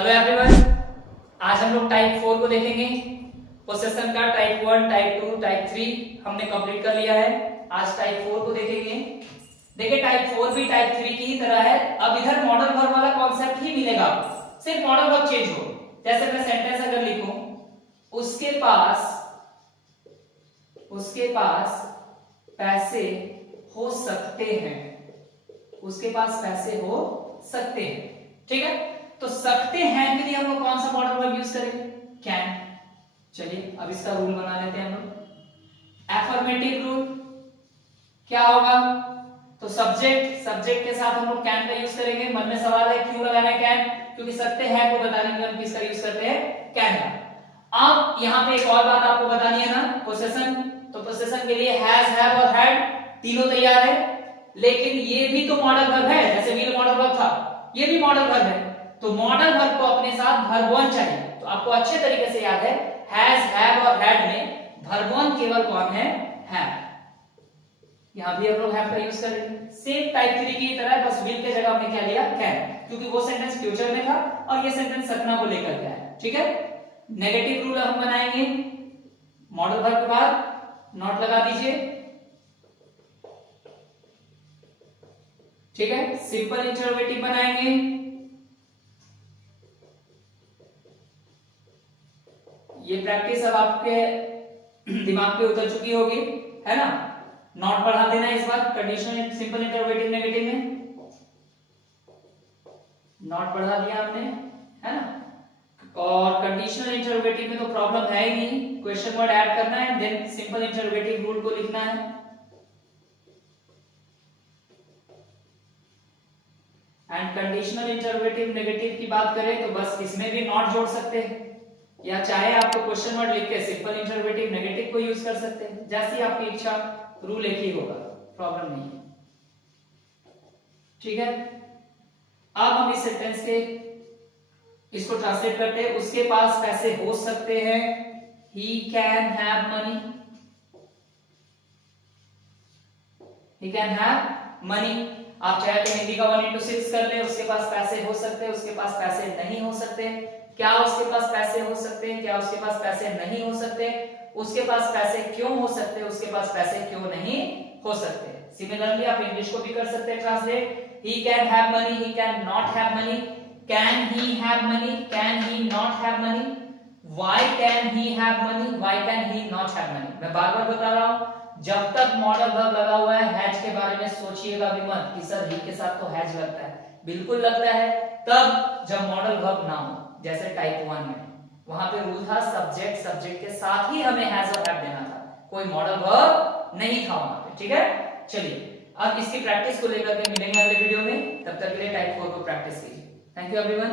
Hello everyone, आज हम लोग टाइप 4 को देखेंगे। पोसेशन का टाइप 1, टाइप 2, टाइप 3 हमने कंप्लीट कर लिया है। आज टाइप 4 को देखेंगे। देखिए टाइप 4 भी टाइप 3 की ही तरह है। अब इधर मॉडल वर्ब वाला कॉन्सेप्ट ही मिलेगा, सिर्फ मॉडल वर्ब चेंज हो। जैसे मैं सेंटेंस अगर लिखूं, उसके पास पैसे हो सकते हैं, उसके पास पैसे हो सकते हैं। ठीक है, तो सकते हैं के लिए हम लोग कौन सा मॉडल वर्ब यूज करेंगे? कैन। चलिए अब इसका रूल बना लेते हैं हम लोग। एफर्मेटिव रूल क्या होगा? तो सब्जेक्ट के साथ हम लोग कैन का यूज करेंगे। मन में सवाल है क्यों लगाना है कैन? क्योंकि सकते हैं को बताने के लिए हम किसका यूज करते हैं? कैन का। अब यहां पे एक और बात आपको बतानी है ना, पोसेशन। तो पोसेशन के लिए हैज, हैव और हैड तीनों तैयार है, लेकिन ये भी तो मॉडल वर्ब है। जैसे विल मॉडल वर्ब था, ये भी मॉडल वर्ब है। तो मॉडल वर्ब को अपने साथ वर्ब वन चाहिए। तो आपको अच्छे तरीके से याद है, हैज, हैव और हैड में वर्ब वन केवल कौन है? हैव। यहां भी हम लोग हैव का यूज करेंगे। सेम टाइप 3 की तरह, बस विल के जगह हमने क्या लिया? कैन, क्योंकि वो सेंटेंस फ्यूचर में था और ये सेंटेंस सपना को लेकर के है। ठीक है, नेगेटिव रूल हम बनाएंगे। मॉडल वर्ब के बाद नॉट लगा दीजिए। ठीक है, सिंपल इंटरोगेटिव बनाएंगे। ये प्रैक्टिस अब आपके दिमाग पे उतर चुकी होगी, है ना? नॉट बढ़ा देना इस बार कंडीशनल सिंपल इंटरोगेटिव नेगेटिव में। नॉट बढ़ा दिया आपने, है ना? और कंडीशनल इंटरोगेटिव में तो प्रॉब्लम है ही नहीं, क्वेश्चन वर्ड ऐड करना है, देन सिंपल इंटरोगेटिव रूल को लिखना है। एंड कंडीशनल इंटरोगेटिव नेगेटिव की बात करें तो बस इसमें भी नॉट जोड़ सकते हैं, या चाहे आपको क्वेश्चन वर्ड लिख के सिंपल इंटरोगेटिव नेगेटिव को यूज कर सकते हैं, जैसी आपकी इच्छा। रूल एक ही होगा, प्रॉब्लम नहीं है। ठीक है, अब हम इस सेंटेंस के इसको ट्रांसलेट करते हैं। उसके पास पैसे हो सकते हैं, he can have money, he can have money. आप चाहे तो हिंदी का 1 into 6 कर ले। उसके पास पैसे हो सकते हैं, उसके पास पैसे नहीं हो सकते। क्या उसके पास पैसे हो सकते हैं, क्या उसके पास पैसे नहीं हो सकते? उसके पास पैसे क्यों हो सकते हैं, उसके पास पैसे क्यों नहीं हो सकते? सिमिलरली आप इंग्लिश को भी कर सकते हैं translate. He can have money, he can not have money. Can he have money, can he not have money. Why can he have money, why can he not have money. मैं बार बार बता रहा हूं, जब तक मॉडल वर्ब लगा हुआ है, has के बारे में सोचिएगा भी मत कि सर ही के साथ तो हैज लगता है। बिल्कुल लगता है तब जब मॉडल वर्ब ना हो। जैसे टाइप 1 में वहां पे रूल था सब्जेक्ट के साथ ही हमें हैज और हैव देना था, कोई मॉडल वर्ब नहीं था वहां पे। ठीक है, चलिए अब इसकी प्रैक्टिस को लेकर के मिलेंगे अगले वीडियो में। तब तक के लिए टाइप 4 को प्रैक्टिस कीजिए। Thank you everyone.